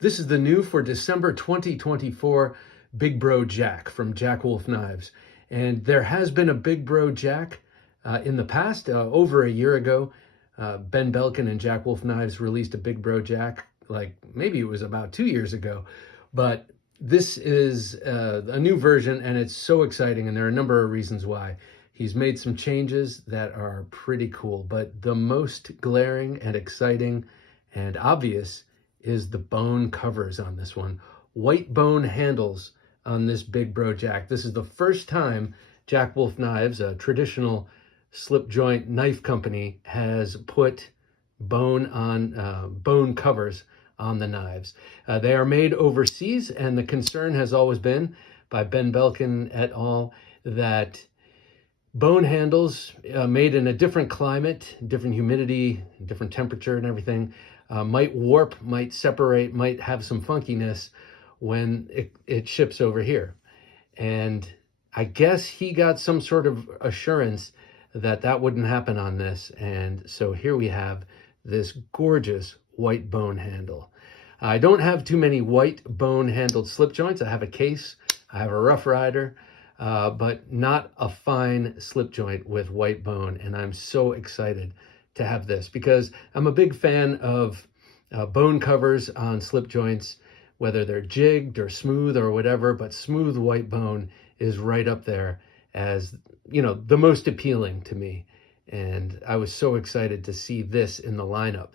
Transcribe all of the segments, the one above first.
This is the new for December 2024 Big Bro Jack from Jack Wolf Knives. And there has been a Big Bro Jack in the past. Over a year ago, Ben Belkin and Jack Wolf Knives released a Big Bro Jack, like maybe it was about 2 years ago. But this is a new version, and it's so exciting, and there are a number of reasons why. He's made some changes that are pretty cool, but the most glaring and exciting and obvious is the bone covers on this one. White bone handles on this Big Bro Jack. This is the first time Jack Wolf Knives, a traditional slip joint knife company, has put bone covers on the knives. They are made overseas, and the concern has always been by Ben Belkin et al. That bone handles made in a different climate, different humidity, different temperature and everything, might warp, might separate, might have some funkiness when it ships over here. And I guess he got some sort of assurance that that wouldn't happen on this. And so here we have this gorgeous white bone handle. I don't have too many white bone handled slip joints. I have a case, I have a Rough Rider, but not a fine slip joint with white bone. And I'm so excited to have this because I'm a big fan of bone covers on slip joints, whether they're jigged or smooth or whatever, but smooth white bone is right up there as, you know, the most appealing to me. And I was so excited to see this in the lineup.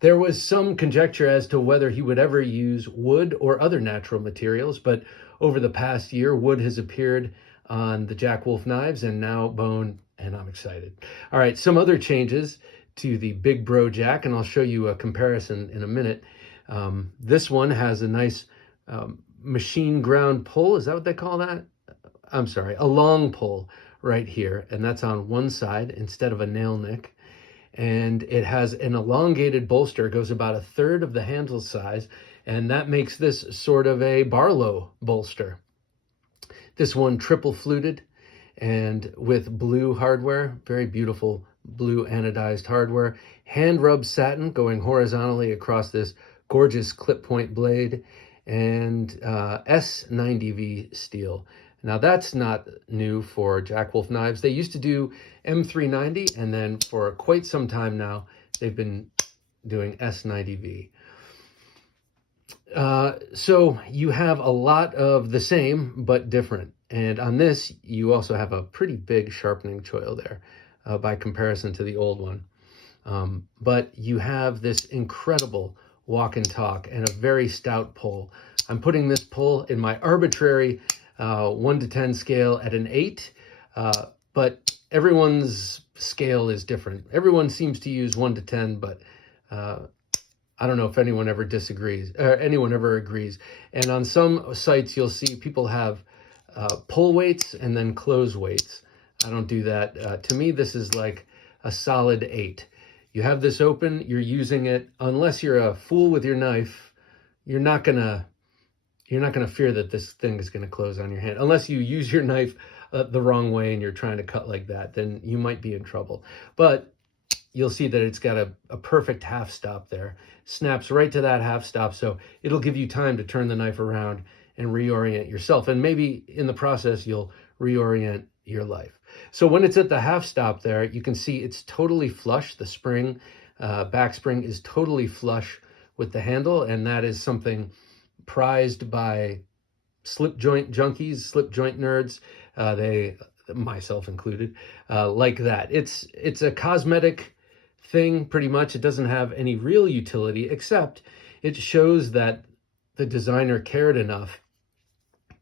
There was some conjecture as to whether he would ever use wood or other natural materials, but over the past year, wood has appeared on the Jack Wolf Knives and now bone, and I'm excited. All right, some other changes to the Big Bro Jack, and I'll show you a comparison in a minute. This one has a nice machine ground pull. Is that what they call that? I'm sorry, a long pull right here, and that's on one side instead of a nail nick. And it has an elongated bolster. It goes about a third of the handle size, and that makes this sort of a Barlow bolster. This one triple fluted and with blue hardware, very beautiful blue anodized hardware, hand rubbed satin going horizontally across this gorgeous clip point blade, and S90V steel. Now that's not new for Jack Wolf Knives. They used to do M390, and then for quite some time now, they've been doing S90V. So you have a lot of the same, but different. And on this, you also have a pretty big sharpening choil there by comparison to the old one. But you have this incredible walk and talk and a very stout pull. I'm putting this pull in my arbitrary 1 to 10 scale at an 8, but everyone's scale is different. Everyone seems to use 1 to 10, but I don't know if anyone ever disagrees, or anyone ever agrees. And on some sites, you'll see people have pull weights and then close weights. I don't do that. To me, this is like a solid 8. You have this open, you're using it. Unless you're a fool with your knife, you're not gonna fear that this thing is gonna close on your hand. Unless you use your knife the wrong way and you're trying to cut like that, then you might be in trouble. But you'll see that it's got a perfect half stop there. Snaps right to that half stop, so it'll give you time to turn the knife around and reorient yourself. And maybe in the process, you'll reorient your life. So when it's at the half stop there, you can see it's totally flush. The spring, back spring is totally flush with the handle, and that is something prized by slip joint junkies, slip joint nerds. They, myself included, like that. It's a cosmetic thing, pretty much. It doesn't have any real utility, except it shows that the designer cared enough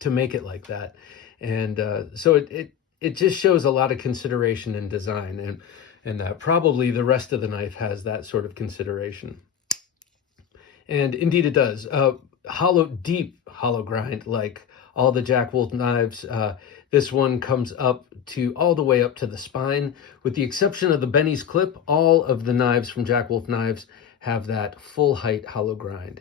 to make it like that. And so it just shows a lot of consideration in design, and probably the rest of the knife has that sort of consideration. And indeed it does. Deep hollow grind, like all the Jack Wolf knives. This one comes up to all the way up to the spine. With the exception of the Benny's clip, all of the knives from Jack Wolf Knives have that full height hollow grind.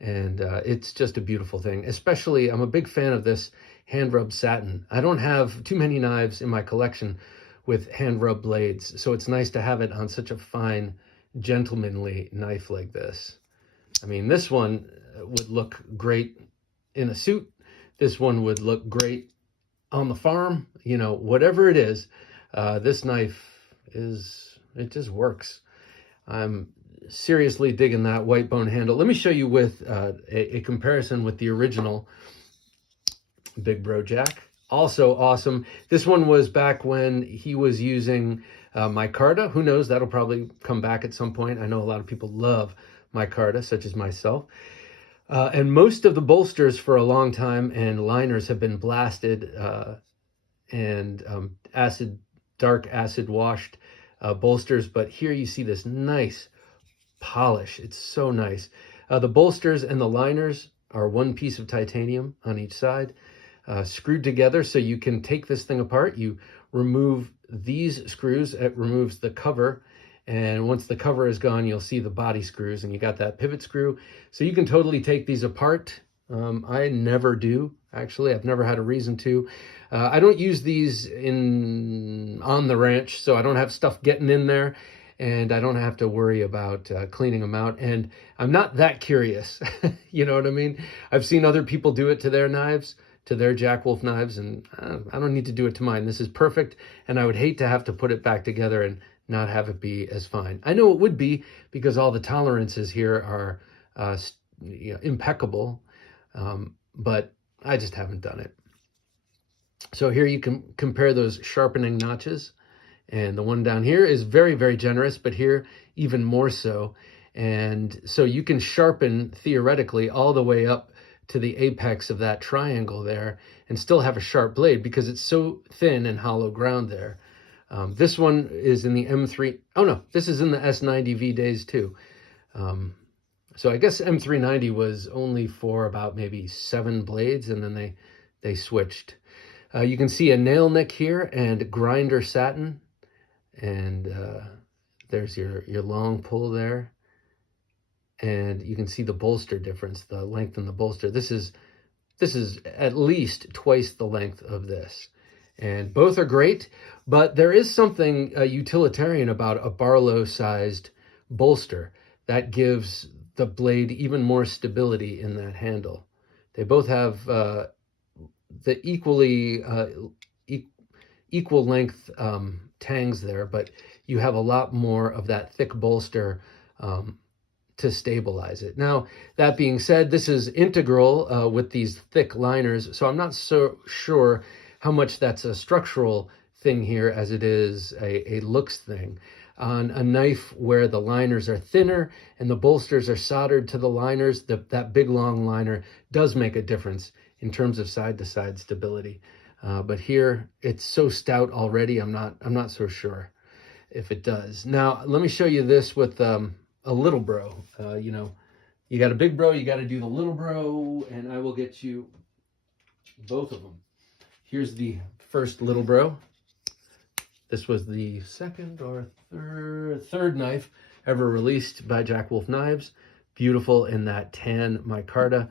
And it's just a beautiful thing. Especially, I'm a big fan of this hand rubbed satin. I don't have too many knives in my collection with hand rub blades, so it's nice to have it on such a fine, gentlemanly knife like this. I mean, this one would look great in a suit. This one would look great on the farm, you know, whatever it is. This knife it just works. I'm seriously digging that white bone handle. Let me show you with a comparison with the original Big Bro Jack. Also awesome. This one was back when he was using micarta. Who knows, that'll probably come back at some point. I know a lot of people love micarta, such as myself. And most of the bolsters for a long time and liners have been blasted and dark acid washed bolsters. But here you see this nice polish. It's so nice. The bolsters and the liners are one piece of titanium on each side, screwed together so you can take this thing apart. You remove these screws, it removes the cover, and once the cover is gone, you'll see the body screws, and you got that pivot screw. So you can totally take these apart. I never do, actually. I've never had a reason to. I don't use these on the ranch, so I don't have stuff getting in there, and I don't have to worry about cleaning them out. And I'm not that curious, you know what I mean? I've seen other people do it to their knives, to their Jack Wolf knives, and I don't need to do it to mine. This is perfect, and I would hate to have to put it back together and not have it be as fine. I know it would be, because all the tolerances here are impeccable, but I just haven't done it. So here you can compare those sharpening notches, and the one down here is very, very generous, but here even more so. And so you can sharpen theoretically all the way up to the apex of that triangle there and still have a sharp blade because it's so thin and hollow ground there. This one is in the M3. Oh no, this is in the S90V days too. So I guess M390 was only for about maybe 7 blades, and then they switched. You can see a nail nick here and grinder satin, and there's your long pull there. And you can see the bolster difference, the length in the bolster. This is at least twice the length of this. And both are great, but there is something utilitarian about a Barlow-sized bolster that gives the blade even more stability in that handle. They both have the equal length tangs there, but you have a lot more of that thick bolster to stabilize it. Now, that being said, this is integral with these thick liners, so I'm not so sure how much that's a structural thing here as it is a looks thing. On a knife where the liners are thinner and the bolsters are soldered to the liners, that big long liner does make a difference in terms of side-to-side stability. But here it's so stout already, I'm not so sure if it does. Now let me show you this with a little bro. You know, you got a big bro, you got to do the little bro, and I will get you both of them. Here's the first little bro. This was the second or third knife ever released by Jack Wolf Knives. Beautiful in that tan micarta.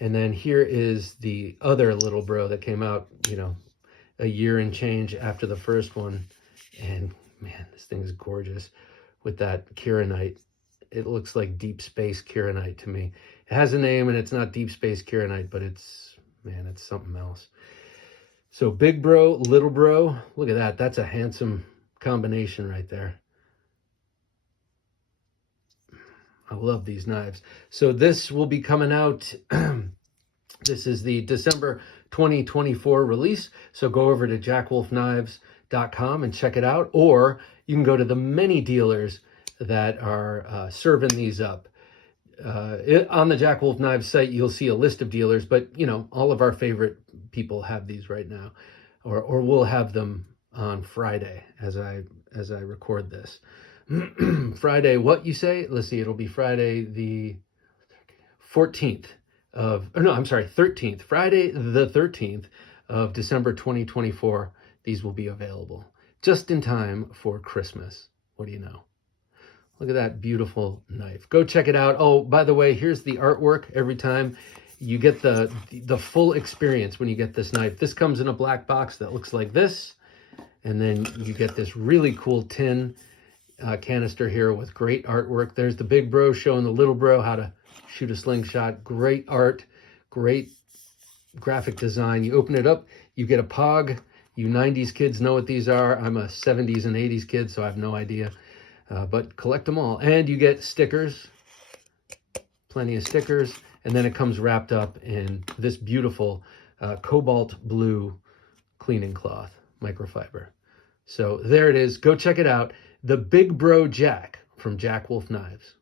And then here is the other little bro that came out, you know, a year and change after the first one. And man, this thing is gorgeous with that Kirinite. It looks like deep space Kirinite to me. It has a name and it's not deep space Kirinite, but it's, man, it's something else. So big bro, little bro, look at that. That's a handsome combination right there. I love these knives. So this will be coming out. This is the December 2024 release. So go over to jackwolfknives.com and check it out. Or you can go to the many dealers that are serving these up. On the Jack Wolf Knives site, you'll see a list of dealers, but you know, all of our favorite people have these right now, or we'll have them on Friday as I record this. Friday, what you say? Let's see, it'll be Friday the 14th of, or no, I'm sorry, 13th. Friday the 13th of December 2024. These will be available just in time for Christmas. What do you know? Look at that beautiful knife. Go check it out. Oh, by the way, here's the artwork. Every time you get the full experience when you get this knife. This comes in a black box that looks like this. And then you get this really cool tin canister here with great artwork. There's the big bro showing the little bro how to shoot a slingshot. Great art, great graphic design. You open it up, you get a pog. You 90s kids know what these are. I'm a 70s and 80s kid, so I have no idea. But collect them all. And you get stickers, plenty of stickers. And then it comes wrapped up in this beautiful cobalt blue cleaning cloth, microfiber. So there it is. Go check it out. The Big Bro Jack from Jack Wolf Knives.